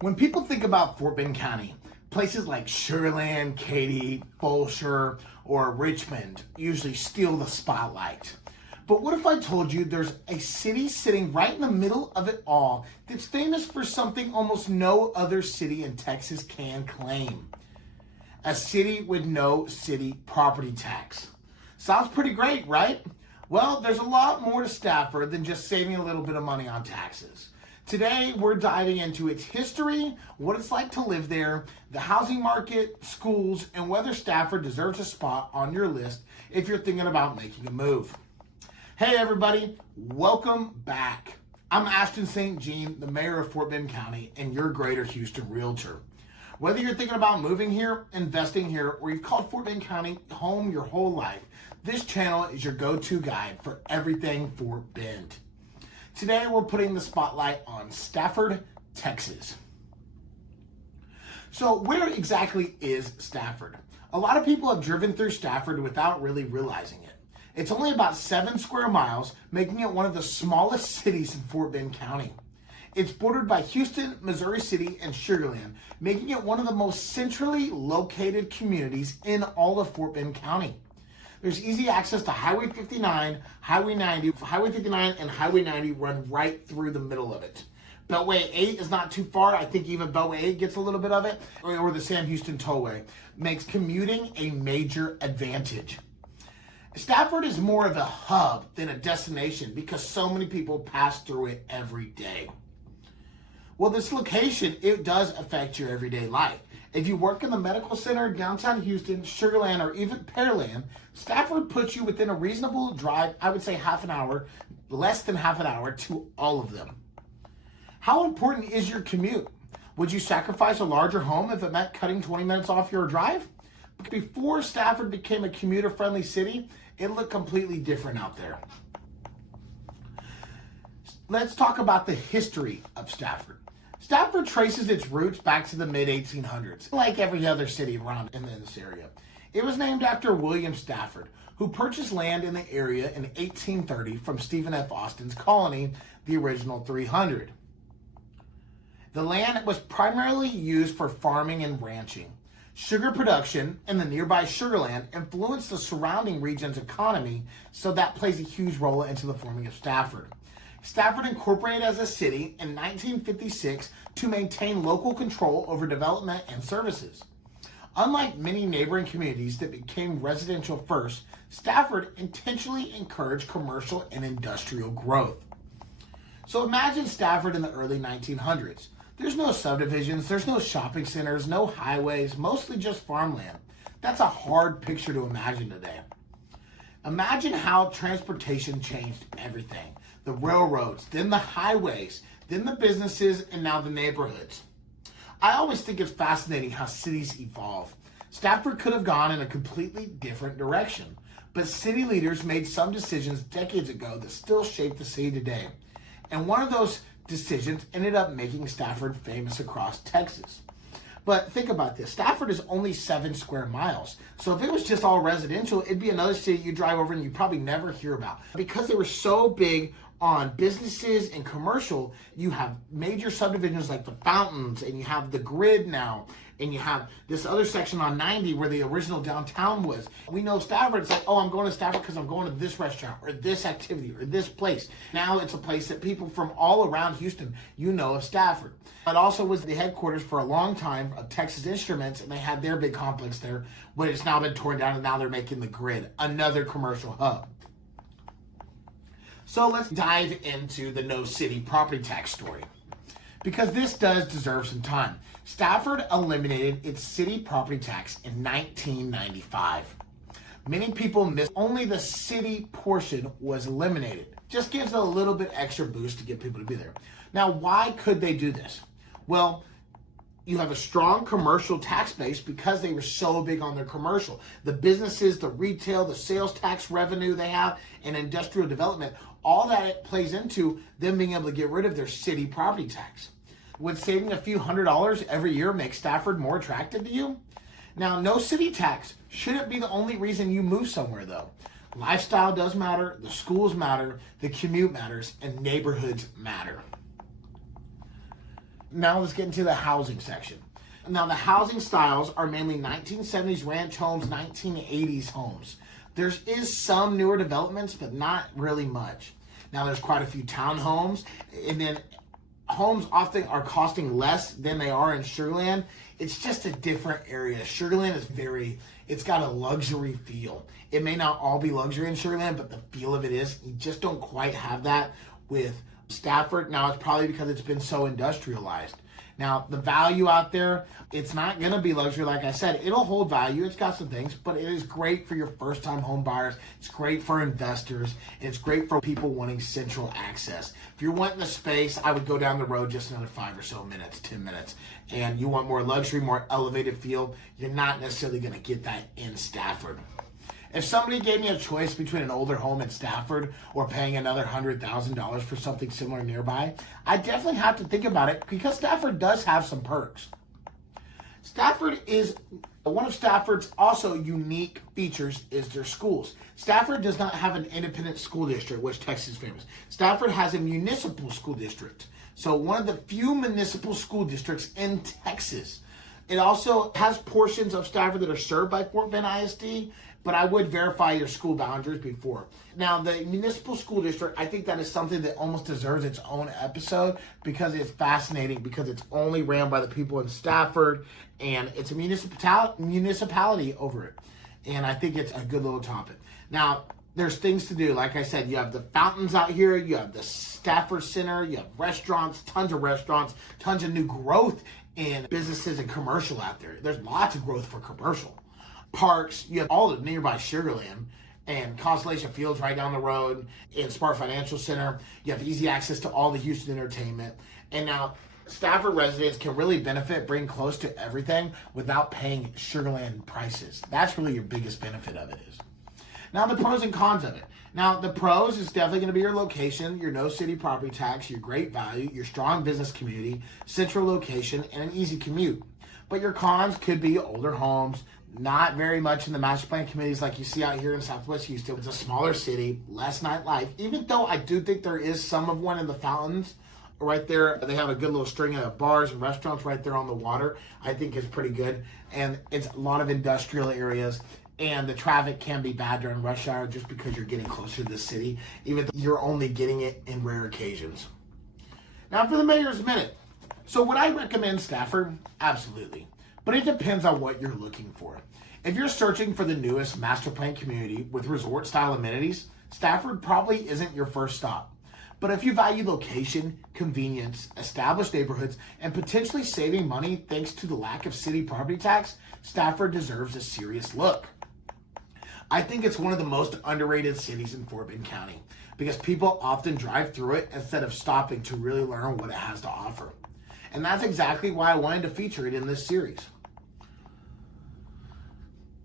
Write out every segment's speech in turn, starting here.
When people think about Fort Bend County, places like Sugar Land, Katy, Fulshear, or Richmond usually steal the spotlight. But what if I told you there's a city sitting right in the middle of it all that's famous for something almost no other city in Texas can claim? A city with no city property tax. Sounds pretty great, right? Well, there's a lot more to Stafford than just saving a little bit of money on taxes. Today, we're diving into its history, what it's like to live there, the housing market, schools, and whether Stafford deserves a spot on your list if you're thinking about making a move. Hey everybody, welcome back. I'm Ashton St, the mayor of Fort Bend County and your Greater Houston Realtor. Whether you're thinking about moving here, investing here, or you've called Fort Bend County home your whole life, this channel is your go-to guide for everything Fort Bend. Today, we're putting the spotlight on Stafford, Texas. So where exactly is Stafford? A lot of people have driven through Stafford without really realizing it. It's only about 7 square miles, making it one of the smallest cities in Fort Bend County. It's bordered by Houston, Missouri City, and Sugar Land, making it one of the most centrally located communities in all of Fort Bend County. There's easy access to Highway 59, Highway 90. Highway 59 and Highway 90 run right through the middle of it. Beltway 8 is not too far. I think even Beltway 8 gets a little bit of it. Or the Sam Houston Tollway. Makes commuting a major advantage. Stafford is more of a hub than a destination because so many people pass through it every day. Well, this location, it does affect your everyday life. If you work in the medical center, downtown Houston, Sugar Land, or even Pearland, Stafford puts you within a reasonable drive, I would say half an hour, less than half an hour, to all of them. How important is your commute? Would you sacrifice a larger home if it meant cutting 20 minutes off your drive? Before Stafford became a commuter-friendly city, it looked completely different out there. Let's talk about the history of Stafford. Stafford traces its roots back to the mid-1800s, like every other city around in this area. It was named after William Stafford, who purchased land in the area in 1830 from Stephen F. Austin's colony, the original 300. The land was primarily used for farming and ranching. Sugar production in the nearby Sugar Land influenced the surrounding region's economy, so that plays a huge role into the forming of Stafford. Stafford incorporated as a city in 1956 to maintain local control over development and services. Unlike many neighboring communities that became residential first, Stafford intentionally encouraged commercial and industrial growth. So imagine Stafford in the early 1900s. There's no subdivisions, there's no shopping centers, no highways, mostly just farmland. That's a hard picture to imagine today. Imagine how transportation changed everything. The railroads, then the highways, then the businesses, and now the neighborhoods. I always think it's fascinating how cities evolve. Stafford could have gone in a completely different direction, but city leaders made some decisions decades ago that still shape the city today. And one of those decisions ended up making Stafford famous across Texas. But think about this, Stafford is only 7 square miles. So if it was just all residential, it'd be another city you drive over and you probably never hear about. Because they were so big on businesses and commercial, you have major subdivisions like the Fountains, and you have the Grid now, and you have this other section on 90 where the original downtown was. We know Stafford, it's like, oh, I'm going to Stafford because I'm going to this restaurant or this activity or this place. Now it's a place that people from all around Houston, you know of Stafford. It also was the headquarters for a long time of Texas Instruments, and they had their big complex there, but it's now been torn down and now they're making the Grid, another commercial hub. So let's dive into the no city property tax story, because this does deserve some time. Stafford eliminated its city property tax in 1995. Many people miss only the city portion was eliminated. Just gives it a little bit extra boost to get people to be there. Now, why could they do this? Well, you have a strong commercial tax base because they were so big on their commercial. The businesses, the retail, the sales tax revenue they have, and industrial development, all that it plays into them being able to get rid of their city property tax. Would saving a few $100s every year make Stafford more attractive to you? Now, no city tax shouldn't be the only reason you move somewhere though. Lifestyle does matter, the schools matter, the commute matters, and neighborhoods matter. Now let's get into the housing section. Now the housing styles are mainly 1970s ranch homes, 1980s homes. There is some newer developments, but not really much. Now there's quite a few townhomes, and then homes often are costing less than they are in Sugar Land. It's just a different area. Sugar Land is it's got a luxury feel. It may not all be luxury in Sugar Land, but the feel of it is. You just don't quite have that with Stafford. Now it's probably because it's been so industrialized. Now, the value out there, it's not going to be luxury, like I said. It'll hold value. It's got some things, but it is great for your first-time home buyers. It's great for investors. It's great for people wanting central access. If you're wanting the space, I would go down the road just another 5 or so minutes, 10 minutes. And you want more luxury, more elevated feel, you're not necessarily going to get that in Stafford. If somebody gave me a choice between an older home in Stafford or paying another $100,000 for something similar nearby, I definitely have to think about it because Stafford does have some perks. Stafford is one of Stafford's also unique features is their schools. Stafford does not have an independent school district, which Texas is famous. Stafford has a municipal school district. So one of the few municipal school districts in Texas. It also has portions of Stafford that are served by Fort Bend ISD, but I would verify your school boundaries before. Now, the municipal school district, I think that is something that almost deserves its own episode because it's fascinating, because it's only ran by the people in Stafford, and it's a municipality over it. And I think it's a good little topic. Now, there's things to do. Like I said, you have the fountains out here, you have the Stafford Center, you have restaurants, tons of new growth in businesses and commercial out there. There's lots of growth for commercial. Parks, you have all the nearby Sugar Land and Constellation Fields right down the road, and Spark Financial Center. You have easy access to all the Houston entertainment. And now Stafford residents can really benefit, bring close to everything without paying Sugar Land prices. That's really your biggest benefit of it is. Now the pros and cons of it. Now the pros is definitely going to be your location, your no city property tax, your great value, your strong business community, central location, and an easy commute. But your cons could be older homes, not very much in the master plan communities like you see out here in Southwest Houston. It's a smaller city, less nightlife, even though I do think there is some of one in the fountains right there. They have a good little string of bars and restaurants right there on the water. I think it's pretty good. And it's a lot of industrial areas. And the traffic can be bad during rush hour just because you're getting closer to the city, even though you're only getting it in rare occasions. Now for the Mayor's Minute. So would I recommend Stafford? Absolutely. But it depends on what you're looking for. If you're searching for the newest master plan community with resort-style amenities, Stafford probably isn't your first stop. But if you value location, convenience, established neighborhoods, and potentially saving money thanks to the lack of city property tax, Stafford deserves a serious look. I think it's one of the most underrated cities in Fort Bend County because people often drive through it instead of stopping to really learn what it has to offer. And that's exactly why I wanted to feature it in this series.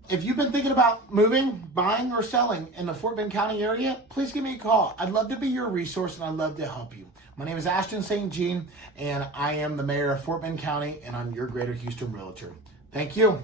If you've been thinking about moving, buying, or selling in the Fort Bend County area, please give me a call. I'd love to be your resource and I'd love to help you. My name is Ashton St, and I am the mayor of Fort Bend County, and I'm your Greater Houston Realtor. Thank you.